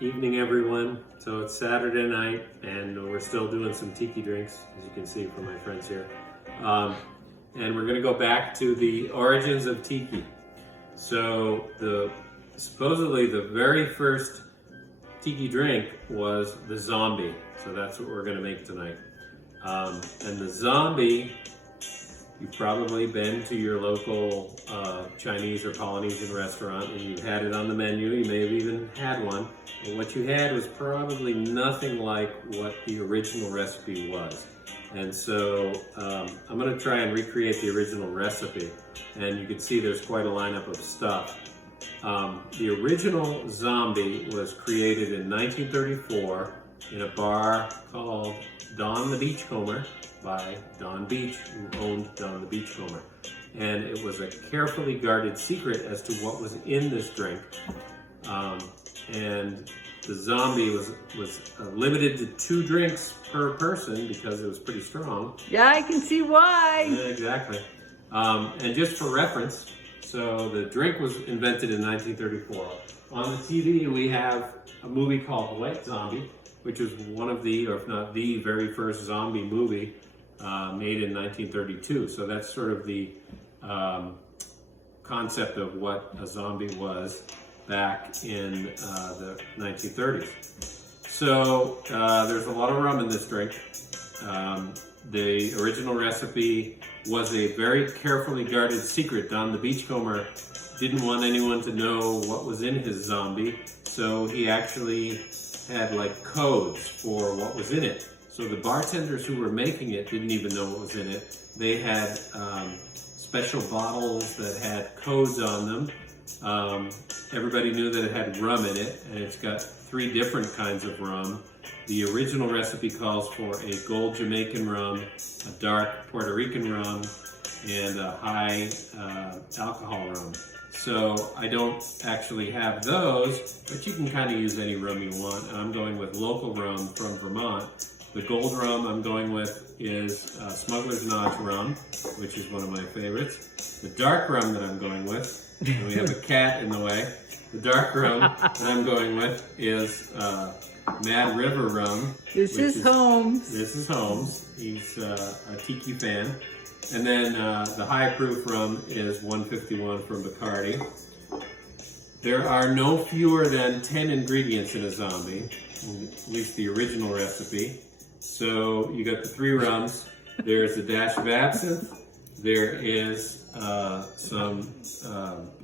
evening, everyone. So it's Saturday night, and we're still doing some tiki drinks, as you can see from my friends here. And we're going to go back to the origins of tiki. So supposedly the very first tiki drink was the zombie. So that's what we're going to make tonight. And the zombie, you've probably been to your local Chinese or Polynesian restaurant and you've had it on the menu. You may have even had one. And what you had was probably nothing like what the original recipe was. And so I'm going to try and recreate the original recipe. And you can see there's quite a lineup of stuff. The original zombie was created in 1934 in a bar called Don the Beachcomber by Don Beach, who owned Don the Beachcomber. And it was a carefully guarded secret as to what was in this drink. And the zombie was limited to 2 drinks per person because it was pretty strong. Yeah, I can see why. Yeah, exactly. And just for reference, so the drink was invented in 1934. On the TV, we have a movie called White Zombie, which was one of the, or if not the very first zombie movie made in 1932. So that's sort of the concept of what a zombie was back in the 1930s. So there's a lot of rum in this drink. The original recipe was a very carefully guarded secret. Don the Beachcomber didn't want anyone to know what was in his zombie, so he actually had like codes for what was in it. So the bartenders who were making it didn't even know what was in it. They had special bottles that had codes on them. Everybody knew that it had rum in it, and it's got 3 different kinds of rum. The original recipe calls for a gold Jamaican rum, a dark Puerto Rican rum, and a high alcohol rum. So I don't actually have those, but you can kind of use any rum you want. I'm going with local rum from Vermont. The gold rum I'm going with is Smuggler's Notch rum, which is one of my favorites. The dark rum that I'm going with, and we have a cat in the way. The dark rum that I'm going with is Mad River rum. This is Holmes. This is Holmes. He's a tiki fan. And then the high proof rum is 151 from Bacardi. There are no fewer than 10 ingredients in a zombie, at least the original recipe. So you got the 3 rums. There's a dash of absinthe. There is some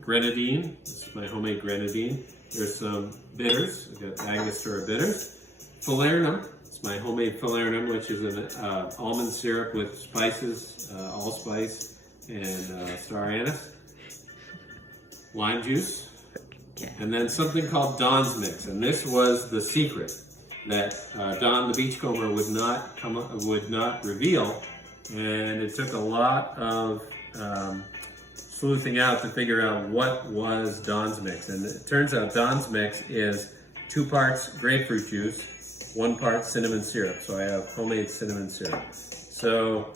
grenadine. This is my homemade grenadine. There's some bitters. I've got Angostura bitters. Falernum. It's my homemade falernum, which is an almond syrup with spices, allspice, and star anise. Lime juice. And then something called Don's Mix. And this was the secret that Don the Beachcomber would not reveal. And it took a lot of sleuthing out to figure out what was Don's Mix. And it turns out Don's Mix is 2 parts grapefruit juice, 1 part cinnamon syrup. So I have homemade cinnamon syrup. So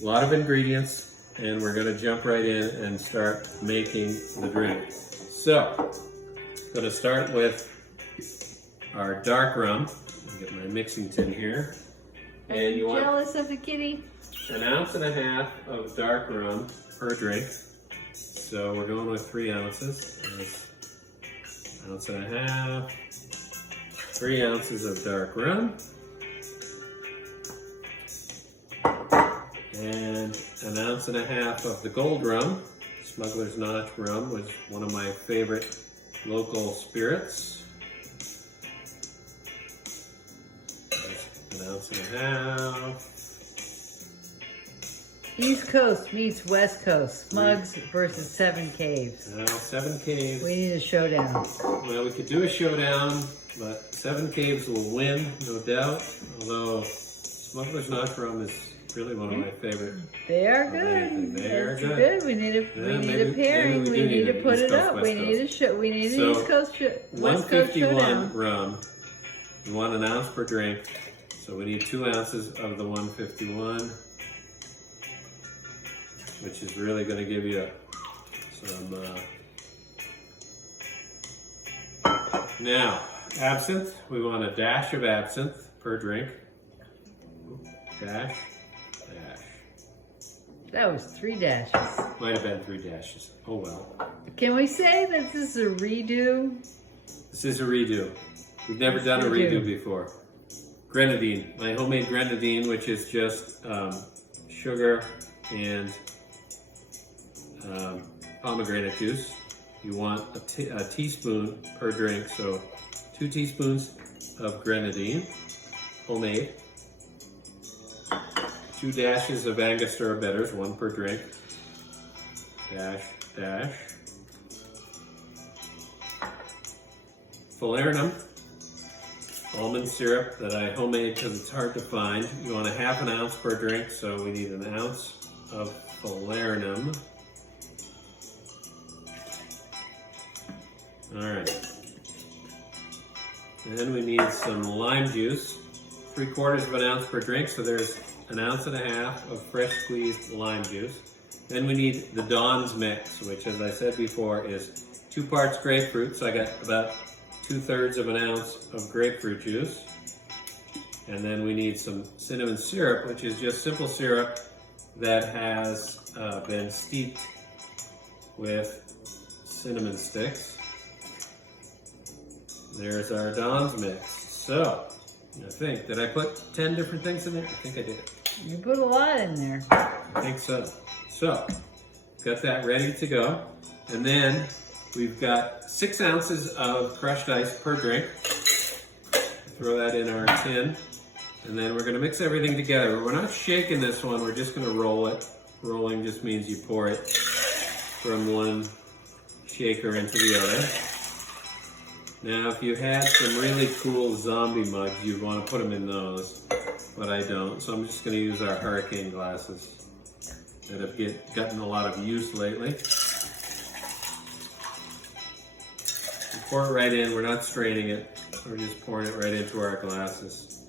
a lot of ingredients, and we're gonna jump right in and start making the drink. So I'm gonna start with our dark rum. I'll get my mixing tin here. And you want jealous of the kitty? 1.5 ounces of dark rum per drink. So we're going with 3 ounces. That's 1.5 ounces. 3 ounces of dark rum. And 1.5 ounces of the gold rum. Smuggler's Notch rum was one of my favorite local spirits. That's 1.5 ounces. East Coast meets West Coast. Smugs versus 7 Caves. Now 7 Caves. We need a showdown. Well, we could do a showdown, but 7 Caves will win, no doubt. Although Smuggler's Notch rum is really one of my favorite. They are good. They are That's good. We need a pairing. We need to put it up. We need a show. We need an East Coast West Coast 151 showdown. rum. You want 1 ounce per drink, so we need 2 ounces of the 151, which is really going to give you some. Now absinthe. We want a dash of absinthe per drink. Dash, dash. That was 3 dashes. Might have been 3 dashes. Oh well. Can we say that this is a redo? This is a redo. We've never done a redo before. Grenadine, my homemade grenadine, which is just sugar and pomegranate juice. You want a teaspoon per drink, so 2 teaspoons of grenadine, homemade. 2 dashes of Angostura bitters, 1 per drink. Dash, dash. Falernum, almond syrup that I homemade because it's hard to find. You want a 1/2 ounce per drink, so we need 1 ounce of falernum. All right. And then we need some lime juice, 3/4 of an ounce per drink, so there's 1.5 ounces of fresh squeezed lime juice. Then we need the Dawn's mix, which, as I said before, is 2 parts grapefruit, so I got about 2/3 of an ounce of grapefruit juice. And then we need some cinnamon syrup, which is just simple syrup that has been steeped with cinnamon sticks. There's our Dawn's mix. So, I think, did I put 10 different things in there? I think I did. You put a lot in there. I think so. So, got that ready to go. And then we've got 6 ounces of crushed ice per drink. Throw that in our tin. And then we're gonna mix everything together. We're not shaking this one, we're just gonna roll it. Rolling just means you pour it from one shaker into the other. Now, if you had some really cool zombie mugs, you'd want to put them in those, but I don't. So I'm just going to use our hurricane glasses that have gotten a lot of use lately. We pour it right in. We're not straining it. We're just pouring it right into our glasses.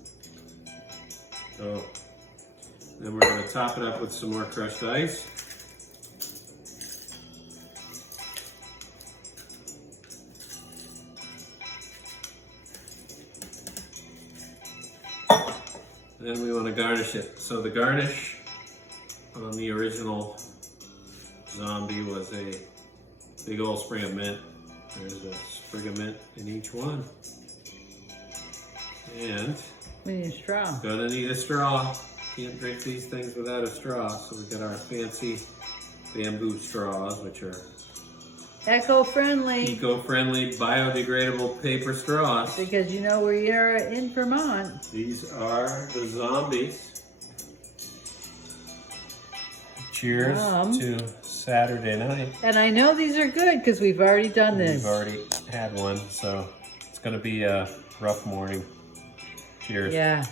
So then we're going to top it up with some more crushed ice. Then we want to garnish it. So the garnish on the original zombie was a big old sprig of mint. There's a sprig of mint in each one. And we need a straw. Gonna need a straw. Can't drink these things without a straw. So we got our fancy bamboo straws, which are eco-friendly, biodegradable paper straws. Because you know we are in Vermont. These are the zombies. Cheers to Saturday night. And I know these are good because we've already done this. We've already had one, so it's going to be a rough morning. Cheers. Yeah.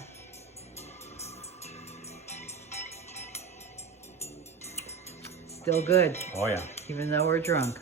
Still good. Oh yeah. Even though we're drunk.